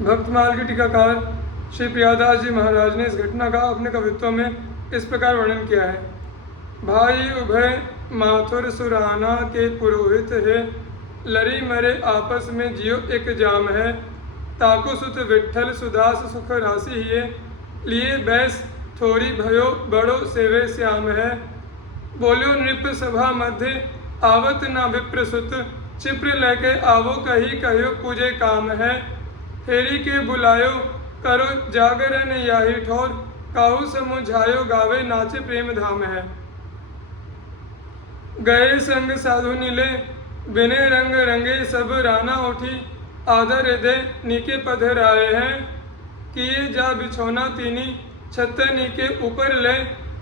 भक्तमाल के टीकाकार श्री प्रियादास जी महाराज ने इस घटना का अपने कवित्व में इस प्रकार वर्णन किया है। भाई उभय माथुर सुराना के पुरोहित है, लड़ी मरे आपस में जियो एक जाम है। ताकु सुत विठल सुदास सुख राशि हिये, लिए बैस थोड़ी भयो बड़ो सेवे श्याम है। बोल्यो नृप सभा मध्य आवत ना विप्र सुत, चिप्र लेके आवो कही कहियो पूजे काम है। फेरी के बुलायो करो जागरण याही ठोर, काहू समुझायो गावे नाचे प्रेम धाम है। गए संग साधु नीले बिने रंग रंगे, सब राना उठी आदर दे नीके पधराए हैं। किए जा बिछौना तीनी छत नीके ऊपर ले,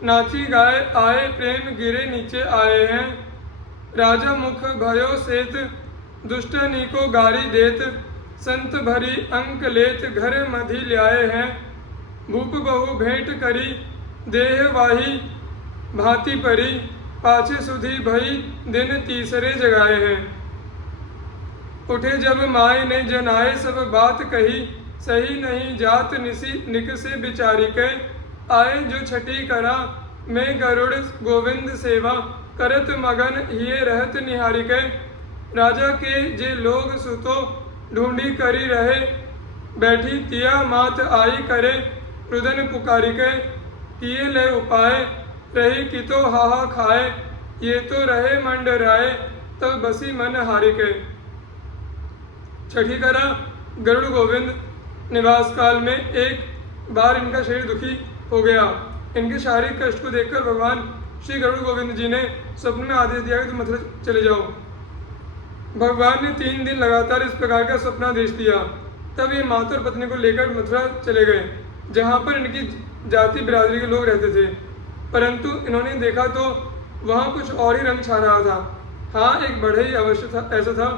नाची गाए आए प्रेम गिरे नीचे आए हैं। राजा मुख भयो सेत दुष्ट नीको गारी देत, संत भरी अंक लेत घर मधि ल्याए हैं। भूप बहु भेंट करी देह वाही भांति परी, पाछे सुधी भई दिन तीसरे जगाए हैं। उठे जब माय ने जनाए सब बात कही, सही नहीं जात निसी निकसे बिचारी के। आए जो छठी करा मैं गरुड़ गोविंद सेवा, करत मगन हिये रहत निहारी के। राजा के जे लोग सुतो ढूंढी करी रहे, बैठी तिया मात आई करे रुदन पुकारी के। किए ले उपाय रही कि तो हाहा खाए, ये तो रहे मंडराए तब बसी मन हारी के। छठी करा गरुड़ गोविंद निवास काल में एक बार इनका शरीर दुखी हो गया। इनके शारीरिक कष्ट को देखकर भगवान श्री गरुड़ गोविंद जी ने स्वप्न में आदेश दिया कि तुम मथुरा चले जाओ। भगवान ने 3 दिन लगातार इस प्रकार का स्वप्नादेश दिया। तब ये माता और पत्नी को लेकर मथुरा चले गए, जहाँ पर इनकी जाति बिरादरी के लोग रहते थे। परंतु इन्होंने देखा तो वहाँ कुछ और ही रंग छा रहा था। हाँ, एक बढ़ई अवश्य था, ऐसा था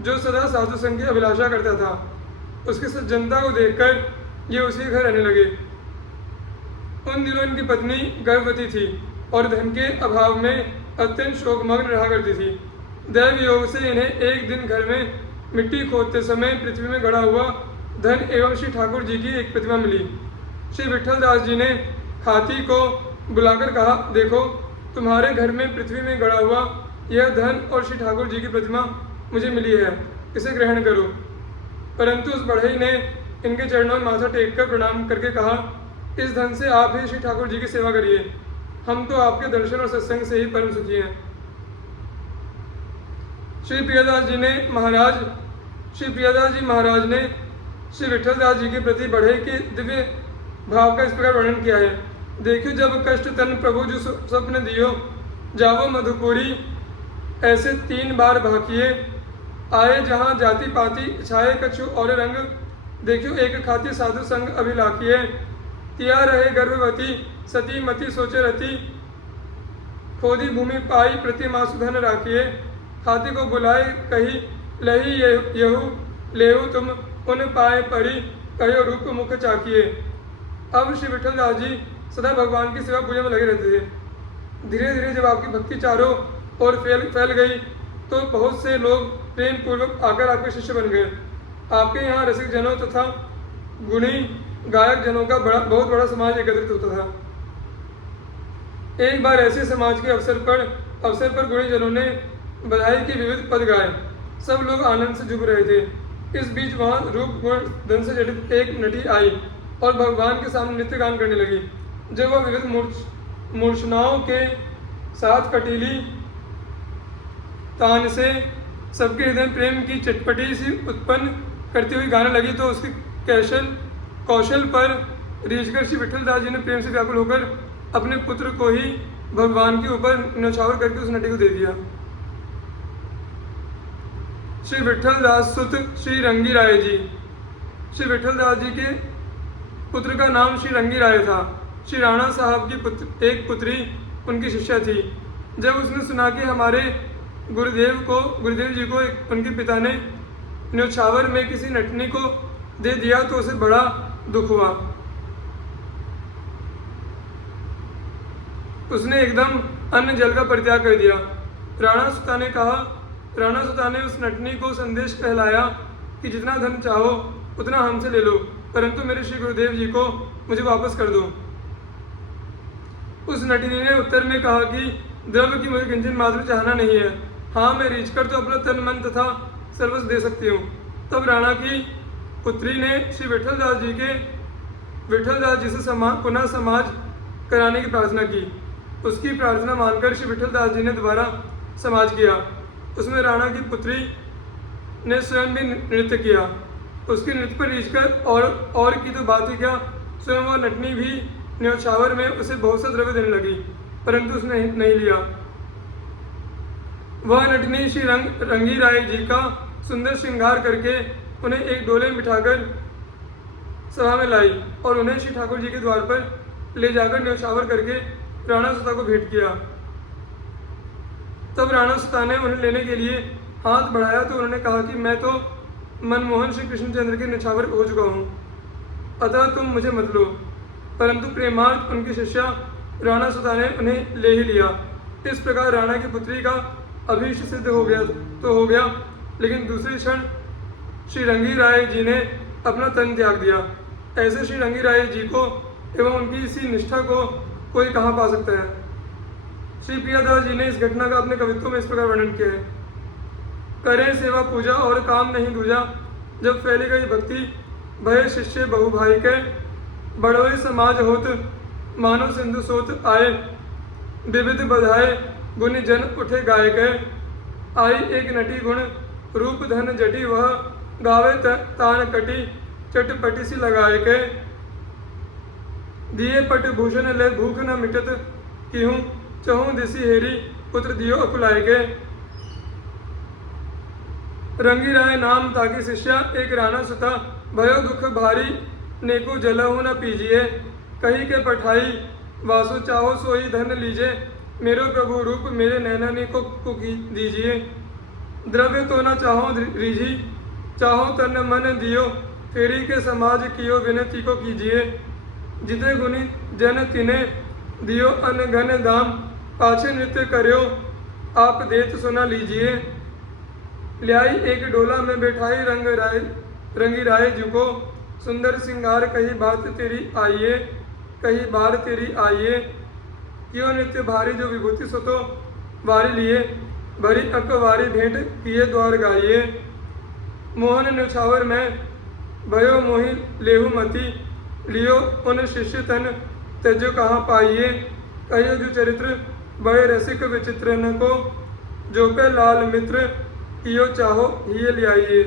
जो सदा साधु संघ की अभिलाषा करता था। उसकी सज्जनता को देखकर ये उसी घर रहने लगे। उन दिनों इनकी पत्नी गर्भवती थी और धन के अभाव में अत्यंत शोकमग्न रहा करती थी। दैव योग से इन्हें एक दिन घर में मिट्टी खोदते समय पृथ्वी में गड़ा हुआ धन एवं श्री ठाकुर जी की एक प्रतिमा मिली। श्री विठल दास जी ने खाती को बुलाकर कहा, देखो तुम्हारे घर में पृथ्वी में गड़ा हुआ यह धन और श्री ठाकुर जी की प्रतिमा मुझे मिली है, इसे ग्रहण करो। परंतु उस बढ़ई ने इनके चरणों में माथा टेक कर प्रणाम करके कहा, इस धन से आप ही श्री ठाकुर जी की सेवा करिए, हम तो आपके दर्शन और सत्संग से ही परम सुखी हैं। श्री प्रियादास जी महाराज ने श्री विठल दास जी के प्रति बढ़ई के दिव्य भाव का इस प्रकार वर्णन किया है। देखो जब कष्ट तन प्रभु जो स्वप्न दियो, जावो मधुपुरी ऐसे 3 बार भाकिए। आए जहाँ जाति पाति छाए कछु और रंग, देखो एक खाती साधु संग अभिलाखिए। तिया रहे गर्भवती सती मति सोचे रति, खोदी भूमि पाई प्रतिमा सुधन राखिए। खाती को बुलाए कही लही यहू लेहू तुम, उन पाए पड़ी कहो रूप मुख चाकिए। अब श्री विठल दास जी सदा भगवान की सेवा पूजा में लगे रहते थे। धीरे धीरे जब आपकी भक्ति चारों ओर फैल गई तो बहुत से लोग प्रेम पूर्वक आकर आपके शिष्य बन गए। आपके यहाँ रसिक जनों तथा गुणी गायक जनों का बहुत बड़ा समाज एकत्रित होता था। एक बार ऐसे समाज के अवसर पर गुणी जनों ने बधाई के विविध पद गाए। सब लोग आनंद से झूम रहे थे। इस बीच वहाँ रूप गुण धन से जटित एक नटी आई और भगवान के सामने नृत्य गान करने लगी। जब वह विविध मूर्छनाओं के साथ कटीली तान से सबके हृदय प्रेम की चटपटी सी उत्पन्न करती हुई गाने लगी तो उसके कौशल पर रीझकर श्री विठल दास जी ने प्रेम से व्याकुल होकर अपने पुत्र को ही भगवान के ऊपर न्यौछावर करके उस नटी को दे दिया। श्री विठल दास सुत श्री रंगी राय जी। श्री विठल दास जी के पुत्र का नाम श्री रंगी राय था। श्री राणा साहब की एक पुत्री उनकी शिष्या थी। जब उसने सुना कि हमारे गुरुदेव जी को उनके पिता ने न्यौछावर में किसी नटनी को दे दिया तो उसे बड़ा दुख हुआ। उसने एकदम अन्न जल का परित्याग कर दिया। राणा सुता ने उस नटनी को संदेश कहलाया कि जितना धन चाहो उतना हमसे ले लो, परंतु मेरे श्री गुरुदेव जी को मुझे वापस कर दो। उस नटिनी ने उत्तर में कहा कि द्रव्य की मुझे किंचन मात्र चाहना नहीं है। हाँ, मैं रीछ कर तो अपना तन मन तथा सर्वस्व दे सकती हूँ। तब राणा की पुत्री ने श्री विठलदास जी से पुनः समाज कराने की प्रार्थना की। उसकी प्रार्थना मानकर श्री विठलदास जी ने दोबारा समाज किया। उसमें राणा की पुत्री ने स्वयं भी नृत्य किया। उसके नृत्य पर रीझ कर और की तो बात ही क्या, स्वयं वह नटनी भी न्यौछावर में उसे बहुत सा द्रव्य देने लगी, परंतु उसने नहीं लिया। वह नटनी श्री रंगी राय जी का सुंदर श्रृंगार करके उन्हें एक डोले में बिठाकर सभा में लाई और उन्हें श्री ठाकुर जी के द्वार पर ले जाकर न्यौछावर करके राणा सुता को भेंट किया। तब राणा सुता ने उन्हें लेने के लिए हाथ बढ़ाया तो उन्होंने कहा कि मैं तो मनमोहन श्री कृष्णचंद्र के न्यौछावर हो चुका हूँ, अतः तुम मुझे मत लो। परंतु प्रेमार्थ उनकी शिष्या राणा सुता ने उन्हें ले ही लिया। इस प्रकार राणा की पुत्री का अभीष्ट सिद्ध हो गया, लेकिन दूसरी क्षण श्री रंगी राय जी ने अपना तन त्याग दिया। ऐसे श्री रंगी राय जी को एवं उनकी इसी निष्ठा को कोई कहाँ पा सकता है। श्री प्रियादास जी ने इस घटना का अपने कवित्व में इस प्रकार वर्णन किया है। करें सेवा पूजा और काम नहीं दूजा, जब फैली गई भक्ति भय शिष्य बहु भाई के, बड़ोई समाज होत मानो सिंधु सोत आए, विविध बधाए गुणी जन उठे गाय के, आई एक नटी गुण रूप धन जटी, वह गावे तान कटी चटपटी सी लगाए के, दिए पट भूषण ले भूख न मिटत किहूँ, चहूँ दिसी हेरी पुत्र दियो अकुलाए के। रंगी राय नाम ताकि शिष्या एक राणा सुता, भयो दुख भारी नेको जलहु न पीजिए, कही के पठाई वासु चाहो सोई धन लीजे, मेरो प्रभु रूप मेरे नैननी को दीजिए। द्रव्य तो न चाहो रीझी, चाहो तन मन दियो, फेरी के समाज कियो विनती को कीजिए। जिते गुनी जन तिने दियो अन घन दाम, पाछे नृत्य करियो आप देत सुना लीजिए। ल्याई एक डोला में बैठाई रंगी राय जी को, सुंदर सिंगार कही बात तेरी आइए, कही बार तेरी आइए। क्यों नित्य भारी जो विभूति सुतो वारी लिए, भरी अकवारी भेंट किए द्वार गाइए। मोहन न्यौछावर में भयो मोहि लेहु मति, लियो उन शिष्य तन तेजो कहाँ पाइए। कहियो जो चरित्र बड़े रसिक विचित्र न को, जो पे लाल मित्र कियो चाहो हिये लियाइए।